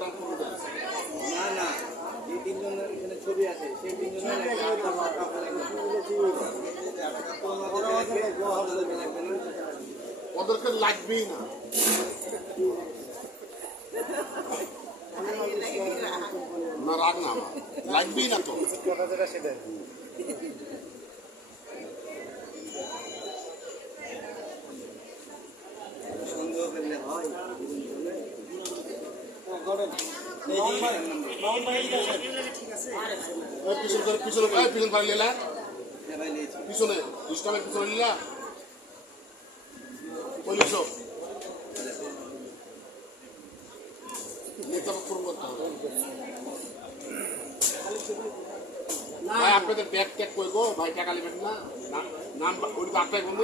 না না এই তিনজনের এখানে ছবি আছে সেই তিনজনের ওদেরকে লাগবেই না না রাগ না আমার লাগবেই না তো কথা যেটা সেটা সন্দেহ করলে হয় পিছনে ইসলামের পিছনে নিলা পুলিশ ভাই আপনাদের ব্যাগ ট্যাগ করবো ভাই টাকা নেবেন না নাম ওই আপনার বন্ধু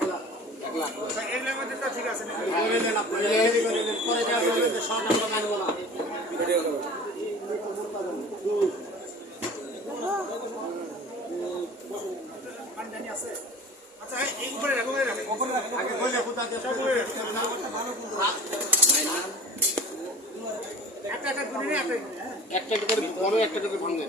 1 লাখ 1 লাখ ঠিক আছে আচ্ছা এই উপরে রাখো উপরে রাখো আগে বলে কোথা থেকে একটা করে একটা করে বড় একটা করে ভাঙে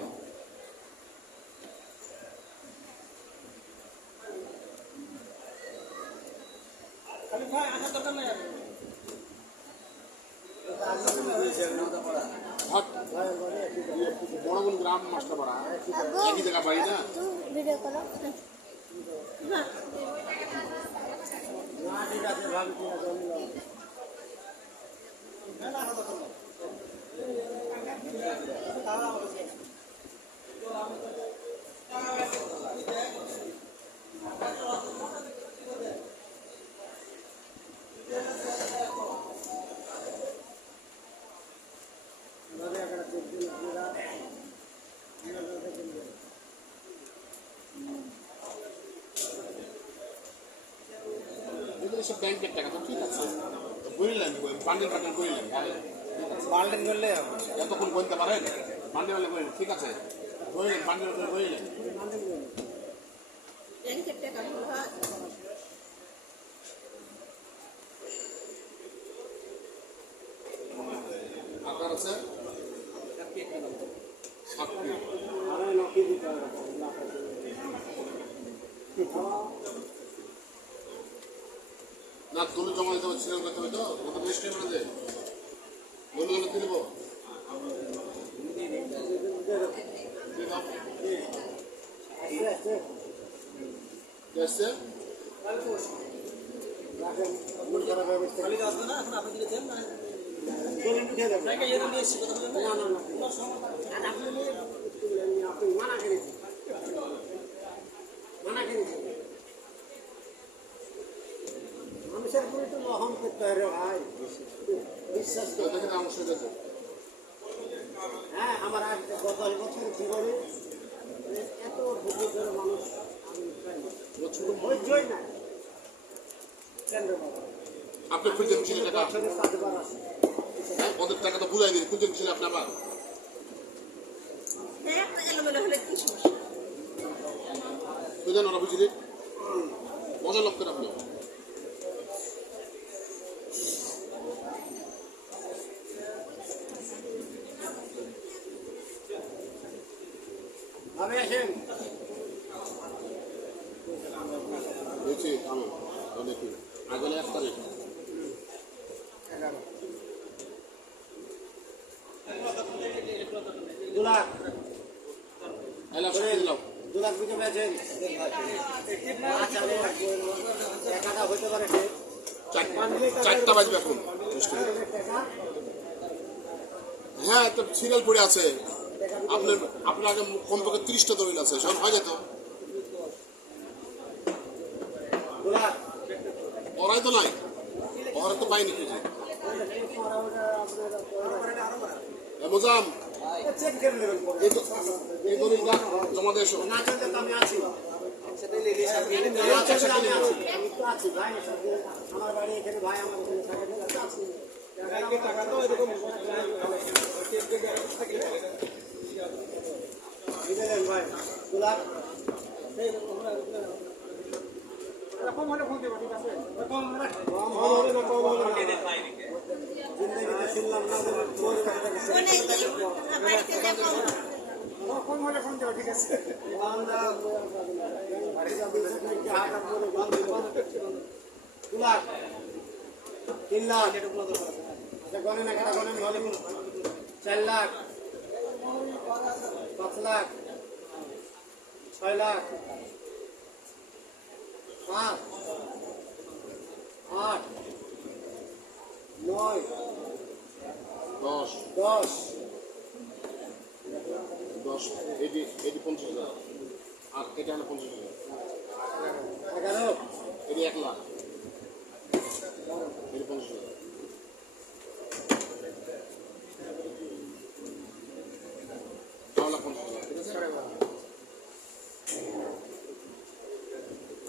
আমি ভাই আসা দরকার নাই বড় গ্রাম মাস্টারপাড়া একই জায়গা বাড়ি না ভিডিও করো ঠিক আছে ভাবি ব্যাংকের টাকা তো ঠিক আছে বললেন বান্ডেল বান্ডেল বললেন বান্ডেল করলে এতক্ষণ বলতে পারেন বান্ডেল বান্ডেল বললেন ঠিক আছে বললেন বান্ডেল বান্ডেল বললেন আপনার আছে না তুমি জমা দিতে পারছি না করতে হবে তো কত বেশি টাইম আছে বন্ধু বন্ধু তুলব আসছে মানুষের উপরে তো লহন করতে হয় রে ভাই বিশ্বাস করে দেখেন আমার সাথে হ্যাঁ আমার আজ গত বছর জীবনে এত ধৈর্য মানুষ আমি ধৈর্যই নাই কেন্দ্র আপনি খুঁজে ছিলেন টাকা বছরের সাতবার আছে হ্যাঁ ওদের টাকা তো বুঝাই দিন খুঁজে ছিলেন আপনি আবার বুঝলেন ওরা বুঝলি মজা লোক করে আপনি ভাবে আসেন দেখছি আমার দেখি আগলে 1 তারিখ দুলাখ দিলাম দুলাখ বুঝে পেয়েছেন টাকাটা হইতে পারে 4টা বাজবে এখন হ্যাঁ তো সিরিয়াল পড়ে আছে আপনার আগে কমপক্ষে 30টা দলিল আছে সব হয়ে যেত ওরাই তো নাই ওরা তো পাইনি কিছু মোজাম এই দলিলটা জমা দিয়ে এসো না চলতে তো আমি আছি আমার বাড়ি এখানে ভাই আমার এখানে থাকে টাকা তো এরকম ভাই কম হলে ফোন দেবো, ঠিক আছে? কম হবে না, কম হবে না। জিন্দেগিতে শুনলাম না যে তোর কাছে কম হলে ফোন দেবো, ঠিক আছে? 2 লাখ 3 লাখ আচ্ছা গণেন না কেটা গণেন গণেন 4 লাখ 5 লাখ 6 লাখ 7 8 9 10 10 10 এটি 50,000 আর এটা হলো 50,000 11 এটি 1 লাখ এটি 50,000 50,000 ঠিক আছে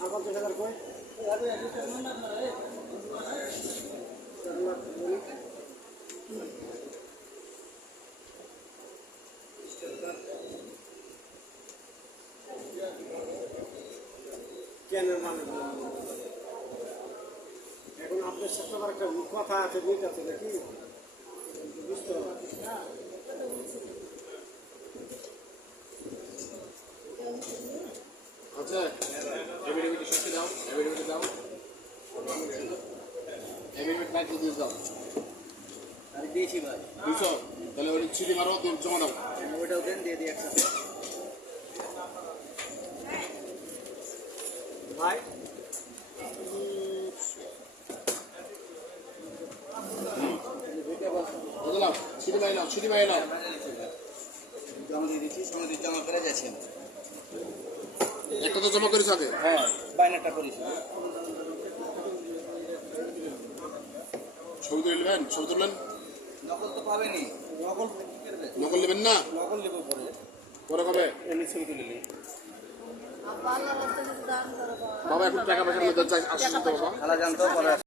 আর 50,000 কই কেন মানে এখন আপনার সাথে আবার একটা কথা আছে মিট আছে নাকি বুঝতে হবে আচ্ছা এভিডেভিট সত্যি দাও এভিডেভিট দাও এভিডেভিট লাগবে দিয়ে দাও আমি দিয়েছি ভাই, বুঝছো তাহলে ওই ছিটি মারো দিয়ে জমা দাও ওইটাও দেন, দিয়ে দিই একসাথে। ভাই বুঝলাম ছিটি মারি নাও ছিটি মারি নাও জমা দিয়ে দিচ্ছি, সমিতি জমা করে যাচ্ছেন। একটা তো জমা করেছে আগে হ্যাঁ, বাইনারটা করেছি। ছবি তুলে নেবেন ছবি তুললেন নকল তো পাবেনি, নকল কি করবে? নকল নেবেন না নকল নেবো পরে, পরে কবে এমনি ছবি তুলে নিই। বাবা এখন টাকা পয়সা আসতে বাবা খালা জানতো পরে